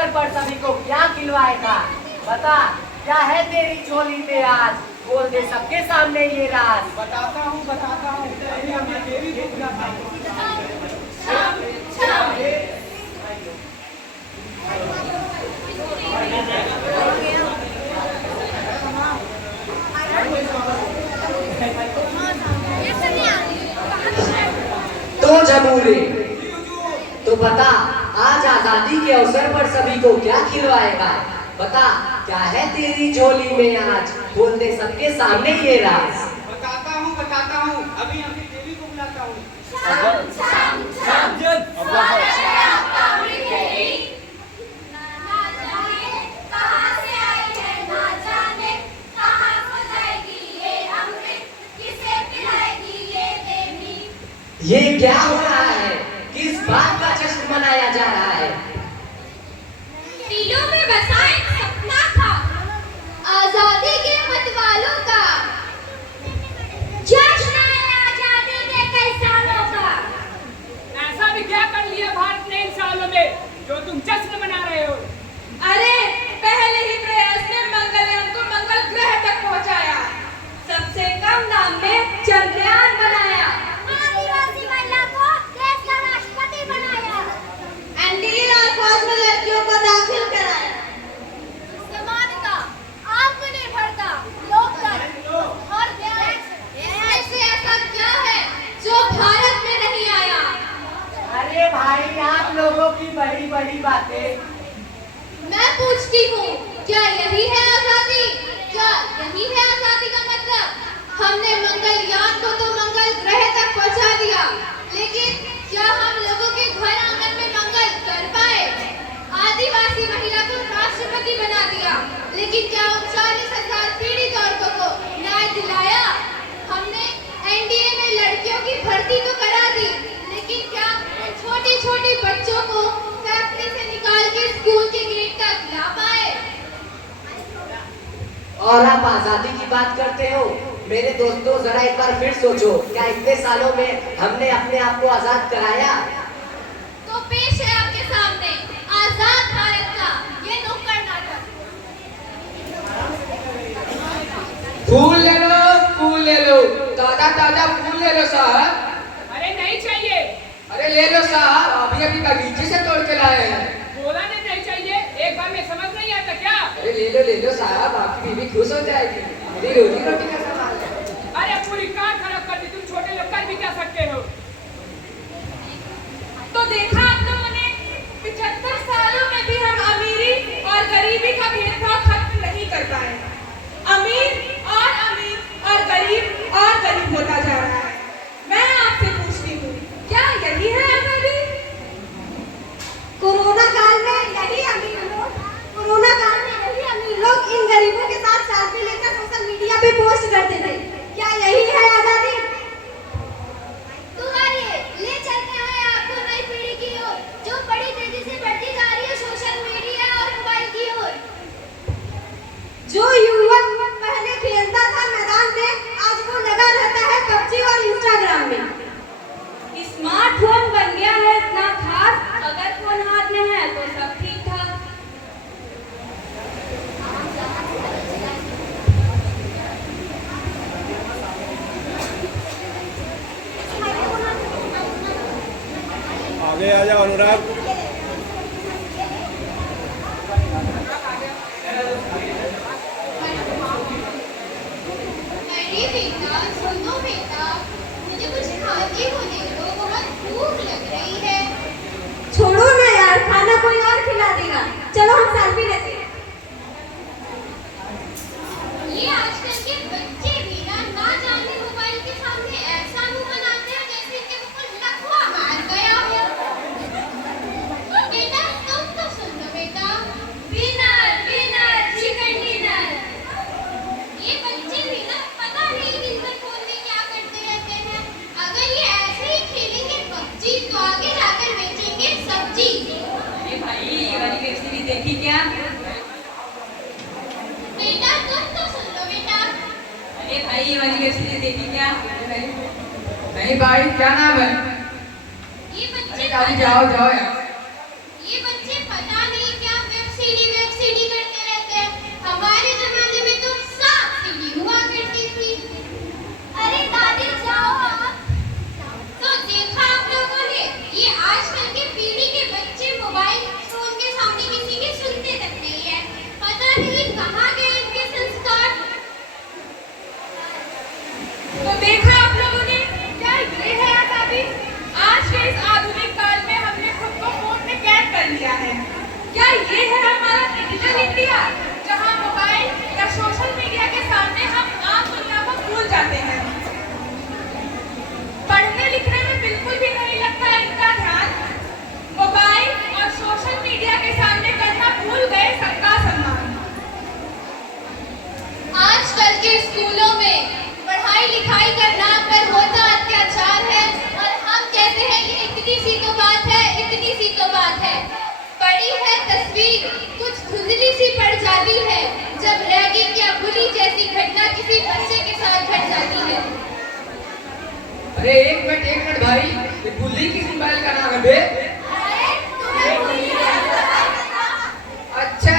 अवसर पर सभी को क्या खिलवाएगा? बता, क्या है तेरी झोली में आज? बोल दे सबके सामने ये राज। बताता हूँ तेरी तो जमूरे, तो बता, आज आजादी के अवसर पर सभी को क्या खिलवाएगा? बता, क्या है तेरी झोली में आज? बोल दे सबके सामने ये राज। बताता हूँ अभी देवी को बुलाता हूँ। ये क्या हो रहा है? किस बात का जश्न मनाया जा रहा है? दिलों में बसा एक सपना था, आजादी के मतवालों का। जश्न है आजादी के कई सालों का। ऐसा भी क्या कर लिया भारत ने इन सालों में जो तुम जश्न मना रहे हो? अरे, पहले ही प्रयास में मंगलयान को मंगल ग्रह तक पहुंचाया। सबसे कम दाम में चंद्रयान बनाया। आदिवासी महिला को देश का राष्ट्रपति बनाया। एनडीए और फौज में लड़कियों को दाखिल कराया। समानता, आत्मनिर्भरता, लोकतंत्र और न्याय, ऐसे ऐसा क्या है जो भारत में नहीं आया? अरे भाई, आप लोगों की बड़ी बड़ी बातें। मैं पूछती हूँ, क्या यही है आजादी? क्या यही है आजादी का मतलब? हमने मंगलयान को तो मंगल ग्रह तक पहुँचा दिया, लेकिन क्या हम लोगों के घर आंगन में मंगल कर पाए? आदिवासी महिला को राष्ट्रपति बना दिया, लेकिन क्या उन 40,000 पीड़ित औरतों को न्याय दिलाया? हमने एनडीए में लड़कियों की भर्ती तो करा दी, लेकिन क्या छोटी छोटी बच्चों को फैक्ट्री से निकाल के स्कूल के गेट तक ला पाए? और आप आजादी की बात करते हो? मेरे दोस्तों, जरा एक बार फिर सोचो, क्या इतने सालों में हमने अपने आप को आजाद कराया? तो पेश है आपके सामने आजाद भारत का ये नुक्कड़ नाटक। फूल ले लो, ताजा फूल ले लो साहब। अरे नहीं चाहिए। अरे ले लो साहब, अभी बगीचे से तोड़ के लाए हैं। बोला ना नहीं चाहिए, एक बार में समझ नहीं आता क्या? अरे ले लो साहब, आपकी बीवी खुश हो जाएगी। मेरी रोटी का सवाल है। अरे पूरी कार खराब कर दी, तुम छोटे लोग कर भी क्या सकते हो? तो देखा आप लोगों ने, 75 सालों में भी हम अमीरी और गरीबी का भेदभाव खत्म नहीं कर पाए। अमीर और गरीब होता जा रहा है। मैं आपसे पूछती हूँ, क्या यही है आजादी? कोरोना काल में यही अमीर लोग इन गरीबों के साथ सेल्फी लेकर सोशल मीडिया पे पोस्ट करते थे। क्या यही है आजादी? ले चलते हैं आपको नई पीढ़ी की ओर, जो बड़ी तेजी से बढ़ती जा रही है सोशल मीडिया और मोबाइल की ओर। जो युवक पहले खेलता था मैदान में, आज वो लगा रहता है पबजी और इंस्टाग्राम में। स्मार्टफोन बन गया है इतना खास, अगर फोन हाथ में है तो सब ठीक ठाक। आगे आ जाओ अनुराग। अरे बेटा, सुनो बेटा, मुझे कुछ खाने को दे दो, बहुत भूख लग रही है। छोड़ो ना यार, खाना कोई और खिला देगा। चलो हम सेल्फी लेते हैं। ये आजकल के बच्चे भी ना जाने मोबाइल के सामने ऐसा मुंह बनाते हैं जैसे इनके मुंह पर लकवा मार गया हो। बेटा तुम तो सुन लो बेटा, विनर चिकन डिनर। ये बच्चे भी ना पता नहीं दिन भर फोन में क्या करते रहते हैं। अगर ये ऐसे ही खेलेंगे पबजी तो आगे जाकर बेचेंगे सब्जी। अरे भाई, ये वाली वेब सीरीज देखी क्या? बेटा तुम तो सुन लो बेटा। अरे भाई, ये वाली वेब सीरीज देखी क्या? नहीं भाई, क्या नाम है? ये बच्चे जाओ यार। ये बच्चे पता नहीं क्या डिजिटल इंडिया, जहां मोबाइल या सोशल मीडिया के सामने हम आम दुनिया को भूल जाते हैं। पढ़ने लिखने में बिल्कुल भी नहीं लगता इनका ध्यान। मोबाइल और सोशल मीडिया के सामने करना भूल गए सबका सम्मान। आजकल के स्कूलों में पढ़ाई लिखाई का नाम पर होता अत्याचार है और हम कहते हैं ये इतनी सी तो बात है, इतनी सी तो बात है। पड़ी है तस्वीर कुछ धुंधली सी पड़ जाती है जब रैगिंग या बुली जैसी घटना किसी बच्चे के साथ घट जाती है। अरे एक मिनट भाई, ये बुल्ली किस मोबाइल का नाम है बे? अच्छा,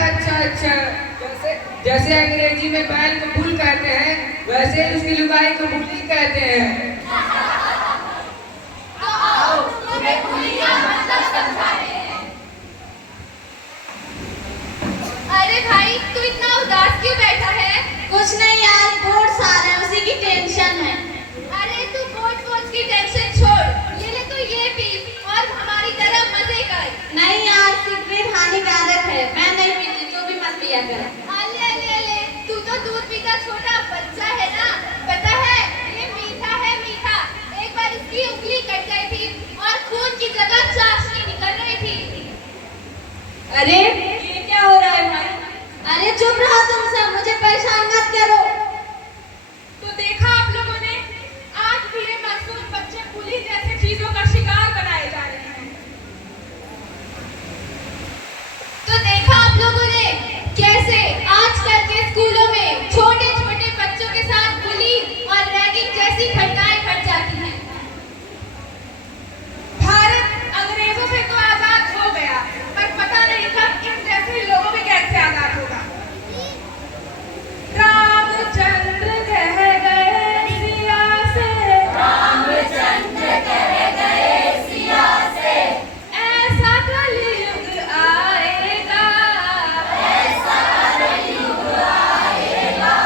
जैसे अंग्रेजी में बैल को बुल कहते हैं, वैसे ही उसकी लुगाई को बुल्ली कहते हैं। तो आओ तुम्हें बुली का मतलब समझाते हैं। अरे भाई तू इतना उदास क्यों बैठा है? कुछ नहीं यार, बोर्ड्स आ रहे हैं, उसी की टेंशन है। अरे तू बोर्ड की टेंशन छोड़, ये ले तो ये पी और हमारी तरह मजे कर। नहीं यार, सिगरेट हानिकारक है, मैं नहीं पीती, तू भी मत पिया कर। ले तू तो दूध पीता छोटा बच्चा है ना, पता है ये मीठा है मीठा। एक बार इसकी उंगली कट गई थी और खून की जगह चाशनी निकल रही थी। अरे ये क्या हो रहा है भाई? अरे चुप रहो तुम सब, मुझे परेशान मत करो। तो देखा आप लोगों ने, आज भी ये मासूम बच्चे बुली जैसे चीजों का शिकार बनाए जा रहे हैं। तो देखा आप लोगों ने कैसे आजकल के स्कूलों में छोटे छोटे बच्चों के साथ बुली और रैगिंग जैसी घटनाएं घट जाती हैं। भारत अंग्रेजों से तो आजाद हो गया, पर पता नहीं कब इन जैसे लोगों में कैसे आजाद होगा। रामचंद्र कह गए सिया से, रामचंद्र कह गए सिया से, ऐसा कलयुग आएगा, ऐसा कलयुग आएगा,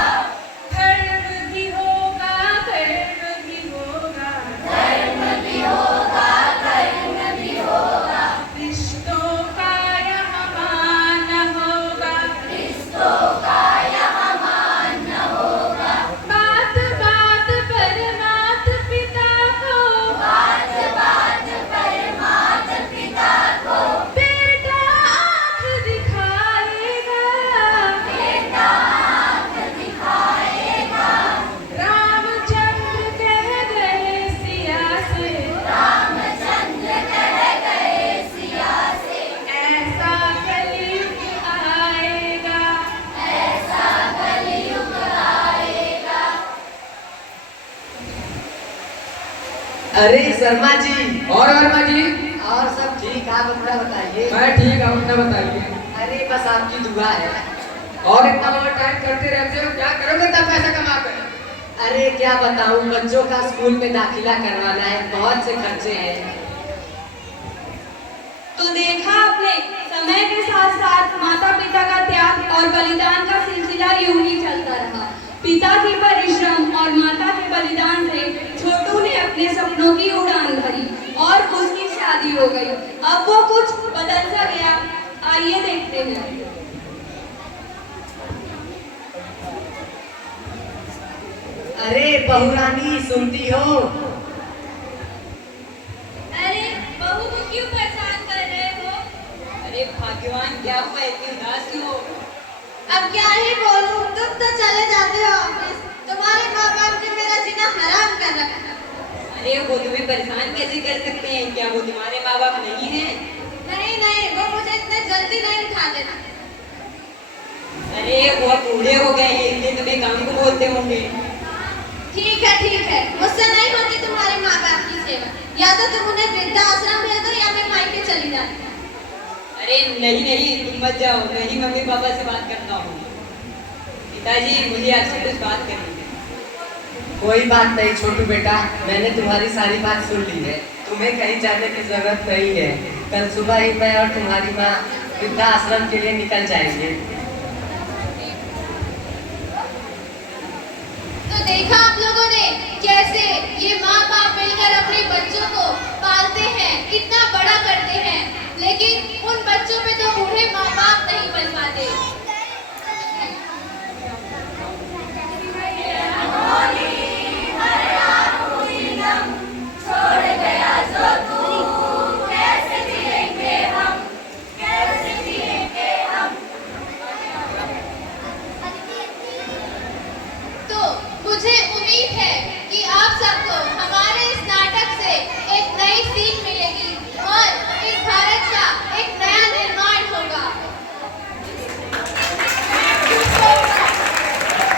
धर्म भी होगा, कर्म भी होगा, धर्म भी होगा, कर्म भी होगा, रिश्तों का यहाँ मान होगा, रिश्तों का यहाँ मान होगा, बात बात पर मात पिता को, बात बात पर मात पिता को, बेटा आँख दिखाएगा, बेटा आँख दिखाएगा, रामचंद्र कह गए सिया से, रामचंद्र कह गए सिया से, ऐसा कलयुग आएगा। ऐसा कलयुग आएगा। अरे शर्मा जी, और वर्मा जी? और सब ठीक, आप अपना बताइए। मैं ठीक, आप अपना बताइए। अरे बस आपकी दुआ है। और इतना बड़ा टाइम करते रहते हो, क्या करोगे तब पैसा कमा कर? अरे क्या बताऊं, बच्चों का स्कूल में दाखिला करवाना है, बहुत से खर्चे हैं। तो देखा आपने, समय के साथ साथ माता पिता का त्याग और बलिदान का सिलसिला यूं ही चलता रहा। पिता की परिश्रम और माता के बलिदान से छोटू ने अपने सपनों की उड़ान भरी और उसकी शादी हो गई। अब वो कुछ बदल सा गया, आइए देखते हैं। अरे बहुरानी सुनती हो? अरे बहू को क्यों परेशान कर रहे हो? अरे भाग्यवान, क्या हुआ, इतनी उदास क्यों हो? अब क्या ही बोलूं, तुम तो चले जाते हो ऑफिस, तुम्हारे माँ बाप ने मेरा जीना हराम कर रखा। अरे वो तुम्हें परेशान कैसे कर सकते हैं? क्या वो तुम्हारे माँ बाप नहीं हैं? नहीं नहीं, वो मुझे इतने जल्दी नहीं उठा देना। अरे वो अब बूढ़े हो गए हैं, इसलिए तुम्हें काम को बोलते होंगे। ठीक है, मुझसे नहीं होती तुम्हारे माँ बाप की सेवा। या तो तुम उन्हें वृद्धाश्रम भेज दो या मैं मायके चली जाती। अरे नहीं, तुम मत जाओ, मैं ही मम्मी पापा से बात करता हूँ। पिताजी, मुझे आपसे कुछ बात करनी है। कोई बात नहीं छोटू बेटा, मैंने तुम्हारी सारी बात सुन ली है, तुम्हें कहीं जाने की जरूरत नहीं है। कल सुबह ही मैं और तुम्हारी माँ वृद्धाश्रम के लिए निकल जाएंगे। तो देखा आप लोगों ने कैसे ये माँ बाप मिलकर अपने बच्चों को पालते हैं, कितना बड़ा करते हैं, लेकिन उन बच्चों पे तो